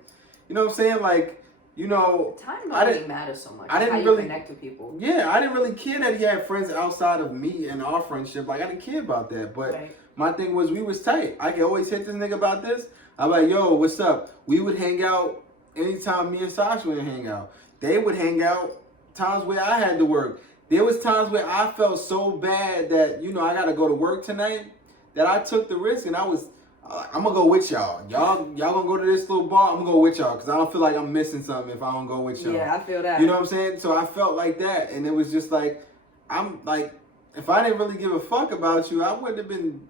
you know what I'm saying? Like, you know. Time don't really matter so much. I didn't how really you connect with people. Yeah, I didn't really care that he had friends outside of me and our friendship. Like, I didn't care about that. But my thing was, we was tight. I could always hit this nigga about this. I'm like, yo, what's up? We would hang out anytime me and Sasha would hang out. They would hang out times where I had to work. There was times where I felt so bad that, you know, I got to go to work tonight that I took the risk and I'm going to go with y'all. Y'all going to go to this little bar? I'm going to go with y'all because I don't feel like I'm missing something if I don't go with y'all. Yeah, I feel that. You know what I'm saying? So I felt like that. And it was just like, I'm like, if I didn't really give a fuck about you, I wouldn't have been,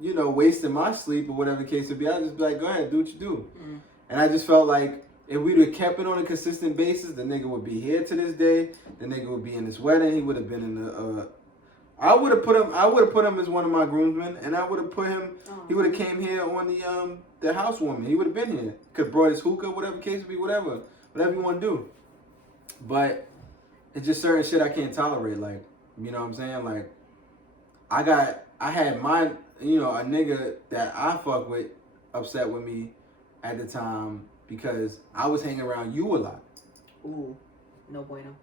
you know, wasting my sleep or whatever the case would be. I'd just be like, go ahead, do what you do. Mm. And I just felt like if we'd have kept it on a consistent basis, the nigga would be here to this day. The nigga would be in this wedding. He would have been in I would have put him as one of my groomsmen, and I would have put him. Oh. He would have came here on the housewarming. He would have been here. Could brought his hookah, whatever case be, whatever you want to do. But it's just certain shit I can't tolerate. Like, you know what I'm saying? Like, I had my, you know, a nigga that I fuck with upset with me at the time because I was hanging around you a lot. Ooh, no bueno.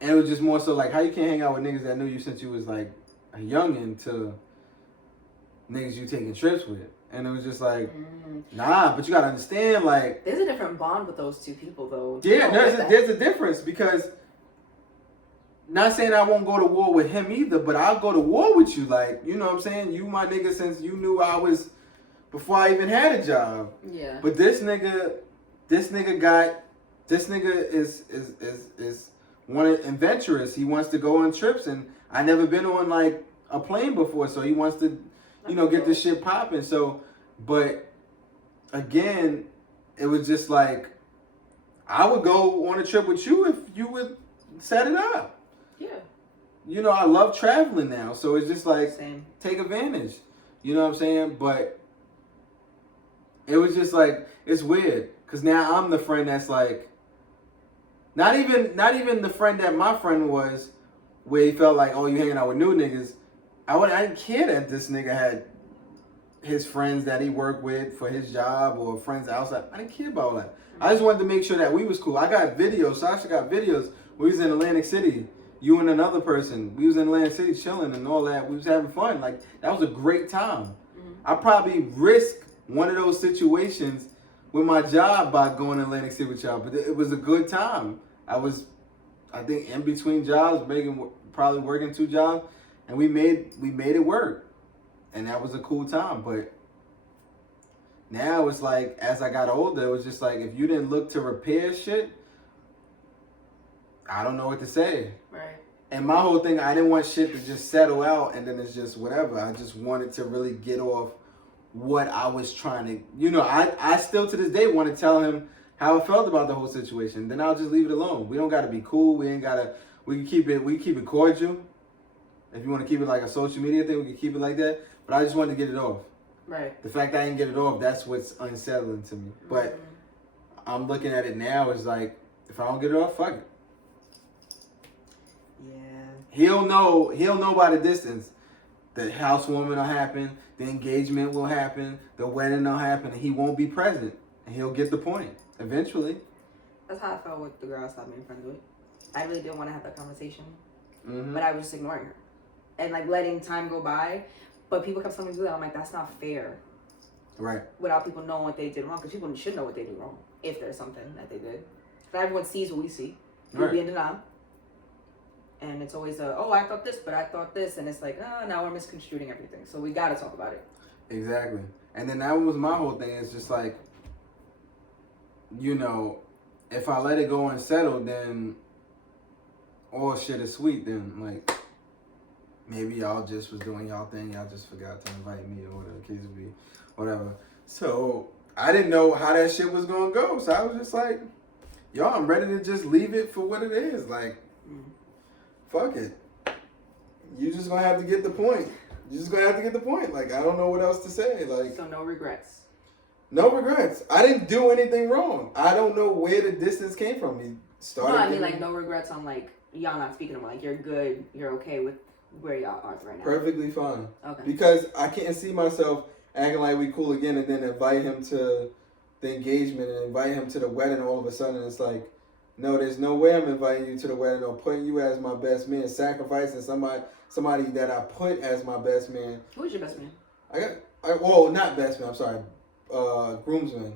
And it was just more so like, how you can't hang out with niggas that knew you since you was like a youngin' to niggas you taking trips with. And it was just like, nah, but you gotta understand, like... There's a different bond with those two people, though. Yeah, there's a difference because... Not saying I won't go to war with him either, but I'll go to war with you. Like, you know what I'm saying? You my nigga since you knew I was... Before I even had a job. Yeah. But this nigga is one adventurous. He wants to go on trips, and I never been on like a plane before, so he wants to, you know, get this shit popping. So, but again, it was just like I would go on a trip with you if you would set it up. Yeah. You know, I love traveling now, so it's just like Same. Take advantage. You know what I'm saying? But it was just like it's weird because now I'm the friend that's like. Not even the friend that my friend was, where he felt like, oh, you hanging out with new niggas. I didn't care that this nigga had his friends that he worked with for his job or friends outside. I didn't care about all that. I just wanted to make sure that we was cool. I got videos. Sasha got videos. We was in Atlantic City. You and another person. We was in Atlantic City chilling and all that. We was having fun. Like, that was a great time. Mm-hmm. I probably risked one of those situations with my job by going to Atlantic City with y'all, but it was a good time. I think, in between jobs, probably working 2 jobs, and we made it work, and that was a cool time. But now it's like, as I got older, it was just like, if you didn't look to repair shit, I don't know what to say. Right. And my whole thing, I didn't want shit to just settle out, and then it's just whatever. I just wanted to really get off what I was trying to, you know, I still to this day want to tell him how I felt about the whole situation. Then I'll just leave it alone. We don't got to be cool. We can keep it cordial. If you want to keep it like a social media thing, we can keep it like that. But I just wanted to get it off. Right. The fact that I didn't get it off, that's what's unsettling to me. But I'm looking at it now as like, if I don't get it off, fuck it. Yeah. He'll know by the distance. The housewarming will happen, the engagement will happen, the wedding will happen, and he won't be present. And he'll get the point eventually. That's how I felt with the girl I stopped being friends with. I really didn't want to have that conversation, but I was just ignoring her and like letting time go by. But people kept telling me to do that. I'm like, that's not fair. Right. Without people knowing what they did wrong, because people should know what they did wrong if there's something that they did. But everyone sees what we see. We'll be in denial. And it's always I thought this, but I thought this. And it's like, now we're misconstruing everything. So we got to talk about it. Exactly. And then that was my whole thing. It's just like, you know, if I let it go and settle, then all shit is sweet. Then, like, maybe y'all just was doing y'all thing. Y'all just forgot to invite me or whatever the case would be. Whatever. So I didn't know how that shit was going to go. So I was just like, yo, I'm ready to just leave it for what it is. Like, fuck it. You just gonna have to get the point. Like, I don't know what else to say. Like, so no regrets. No regrets. I didn't do anything wrong. I don't know where the distance came from. He started. No, I mean like no regrets on like y'all not speaking of like you're good, you're okay with where y'all are right now. Perfectly fine. Okay. Because I can't see myself acting like we cool again and then invite him to the engagement and invite him to the wedding. All of a sudden, it's like, no, there's no way I'm inviting you to the wedding or putting you as my best man, sacrificing somebody that I put as my best man. Who's your best man? Not best man. I'm sorry, groomsman.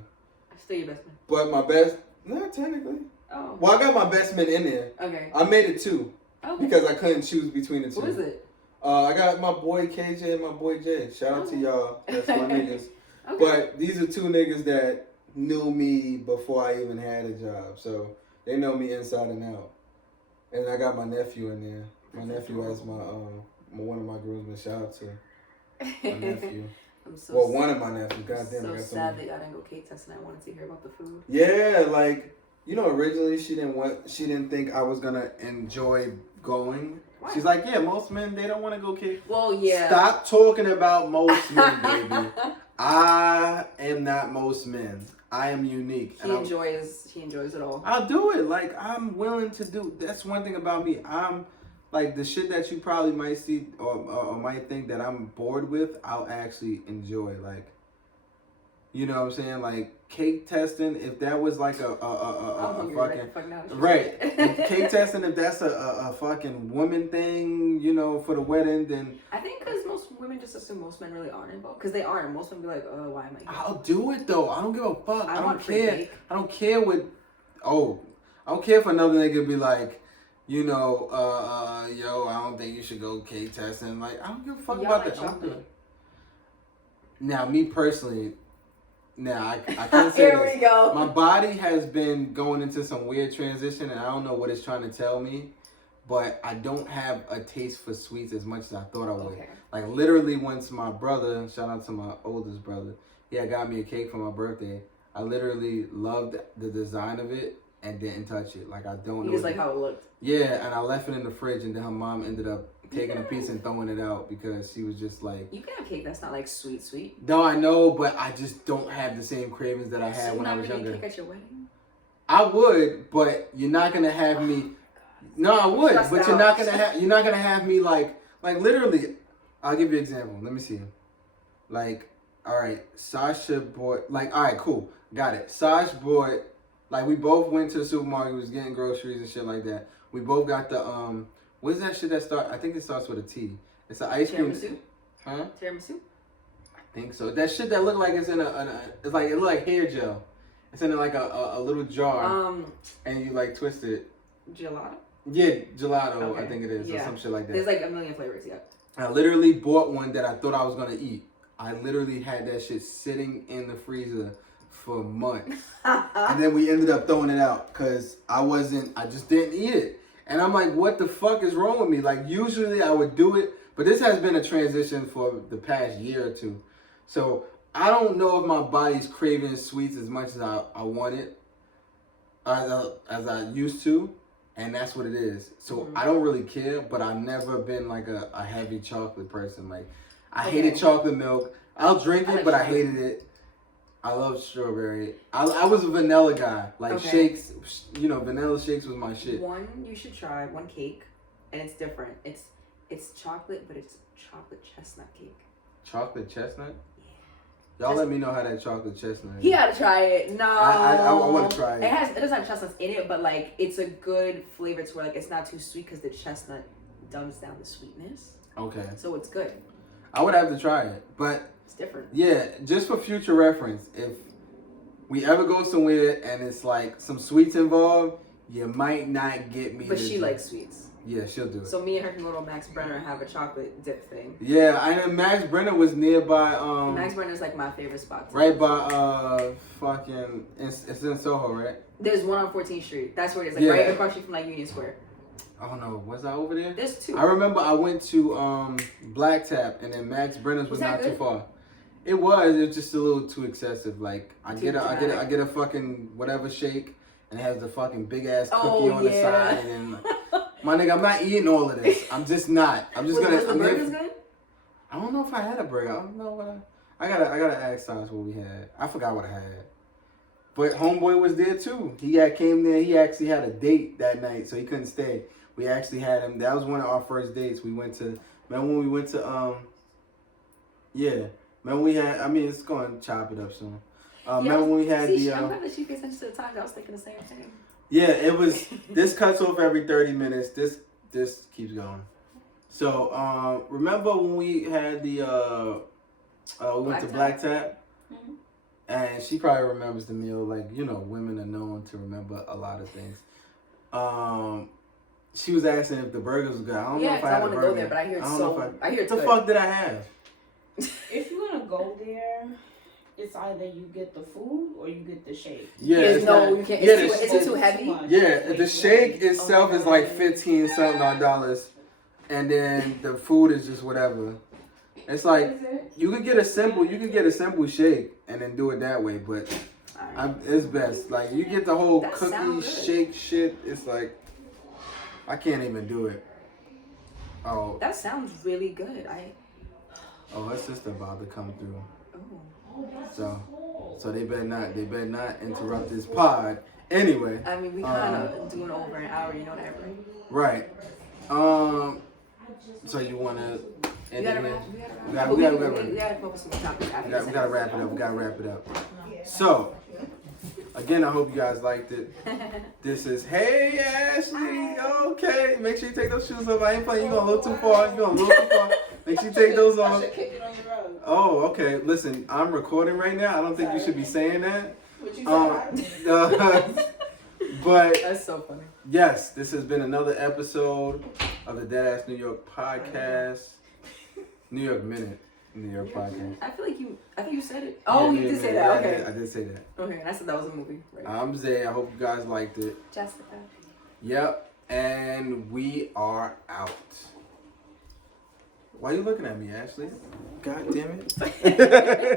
Still your best man. But my best, not technically. Oh. Well, I got my best man in there. Okay. I made it 2. Okay. Because I couldn't choose between the 2. Who is it? I got my boy KJ and my boy Jay. Shout out to y'all. That's my niggas. Okay. But these are 2 niggas that knew me before I even had a job. So they know me inside and out. And I got my nephew in there. My nephew has my one of my groomsmen. Shout out to my nephew. One of my nephews. Goddamn, so sad that y'all didn't go cake testing. I wanted to hear about the food. Yeah, like, you know, originally she didn't think I was gonna enjoy going Why? She's like, yeah, most men, they don't want to go kick. Well, yeah. Stop talking about most men, baby. I am not most men. I am unique. He enjoys it all. I'll do it. Like, I'm willing to do. That's one thing about me. I'm like the shit that you probably might see or might think that I'm bored with. I'll actually enjoy. Like, you know what I'm saying? Like cake testing. If that was like a fucking right, cake testing. If that's a fucking woman thing, you know, for the wedding, then I think because most women just assume most men really aren't involved because they aren't. Most men be like, oh, why am I here? I'll do it though. I don't give a fuck. I don't care. Cake. I don't care what. Oh, I don't care if another nigga be like, you know, yo, I don't think you should go cake testing. Like, I don't give a fuck about that. Chocolate. Now, me personally, I can't say Here this. we go. My body has been going into some weird transition, and I don't know what it's trying to tell me, but I don't have a taste for sweets as much as I thought I would. Okay. Like, literally, once my brother, shout out to my oldest brother, he had got me a cake for my birthday. I literally loved the design of it and didn't touch it. Like, I don't know. You just like how it looked. Yeah, and I left it in the fridge, and then her mom ended up taking a piece and throwing it out because she was just like... You can have cake that's not like sweet. No, I know, but I just don't have the same cravings that I had when I was younger. Cake at your wedding? I would, but you're not gonna have me... No, I would, but you're not gonna have me like literally... I'll give you an example. Let me see. Like, all right, Sasha bought... Like, all right, cool. Got it. Sasha bought... Like, we both went to the supermarket, we was getting groceries and shit like that. We both got the, what is that shit that starts? I think it starts with a T. It's an ice cream. Tiramisu? Huh? Tiramisu? I think so. That shit that look like it's in it's like, it look like hair gel. It's in like a little jar. And you like twist it. Gelato? Yeah, gelato, okay. I think it is. Yeah. Or some shit like that. There's like a million flavors, yeah. I literally bought one that I thought I was going to eat. I literally had that shit sitting in the freezer for months. And then we ended up throwing it out because I just didn't eat it. And I'm like, what the fuck is wrong with me? Like, usually I would do it, but this has been a transition for the past year or two. So I don't know if my body's craving sweets as much as I want it, as I used to. And that's what it is. So I don't really care, but I've never been like a heavy chocolate person. Like, I hated chocolate milk. I'll drink it, but I hated it. I love strawberry. I was a vanilla guy. Like shakes, you know, vanilla shakes was my shit. One you should try, one cake, and it's different. It's chocolate, but it's chocolate chestnut cake. Chocolate chestnut? Yeah. Y'all let me know how that chocolate chestnut is. He gotta try it. No. I want to try it. It doesn't have chestnuts in it, but like it's a good flavor to where like it's not too sweet because the chestnut dumbs down the sweetness. Okay. So it's good. I would have to try it, but it's different. Yeah, just for future reference, if we ever go somewhere and it's like some sweets involved, you might not get me. But she likes sweets. Yeah, she'll do it. So me and her can go to Max Brenner and have a chocolate dip thing. Yeah, I know Max Brenner was nearby. Max Brenner is like my favorite spot. Right by fucking. It's in Soho, right? There's one on 14th Street. That's where it is. Like right across street from like Union Square. Oh no, was I over there? There's two. I remember I went to Black Tap and then Max Brenner's was not too far. It was just a little too excessive. Like I get a fucking whatever shake and it has the fucking big ass cookie on the side and then my nigga, I'm not eating all of this. I'm just not. I'm just gonna. Was the burgers good? I don't know if I had a burger. I don't know what I gotta ask Saj what we had. I forgot what I had. But homeboy was there too. He came there. He actually had a date that night, so he couldn't stay. We actually had him. That was one of our first dates. We went to. Remember when we went to yeah. Remember we had. I mean, it's going to chop it up soon. Remember when we had the. I'm glad that she pays attention to the time. I was thinking the same thing. Yeah, it was. This cuts off every 30 minutes. This keeps going. So remember when we had the we went to Black Tap, and she probably remembers the meal. Like, you know, women are known to remember a lot of things. She was asking if the burgers was good. I don't know if I had a burger. Yeah, I want to go there, but I hear it's I hear it's good. What the fuck did I have? If you're gonna go there, it's either you get the food or you get the shake. Yeah, you can't. It's too heavy. Yeah, the shake itself is like $15-something dollars, and then the food is just whatever. It's like you could get a simple shake and then do it that way, but it's best. Like you get the whole cookie shake shit. It's like I can't even do it. Oh, That sounds really good. her sister about to come through. Oh. So they better not interrupt this pod. Anyway. I mean, we kind of doing over an hour. You know that, right? Right. So you wanna? We gotta focus on the topic after this. We gotta wrap it up. So, again, I hope you guys liked it. This is Hey Ashley. Okay, make sure you take those shoes off. I ain't playing. You going a little too far. Make sure you take those off. Oh, okay. Listen, I'm recording right now. I don't think you should be saying that. But That's so funny. yes, this has been another episode of the Deadass New York podcast. New York Minute. New York podcast. I think you said it. Oh, you did say that. Okay. I did say that. Okay, I said that was a movie. Right. I'm Zay. I hope you guys liked it. Jessica. Yep. And we are out. Why are you looking at me, Ashley? God damn it.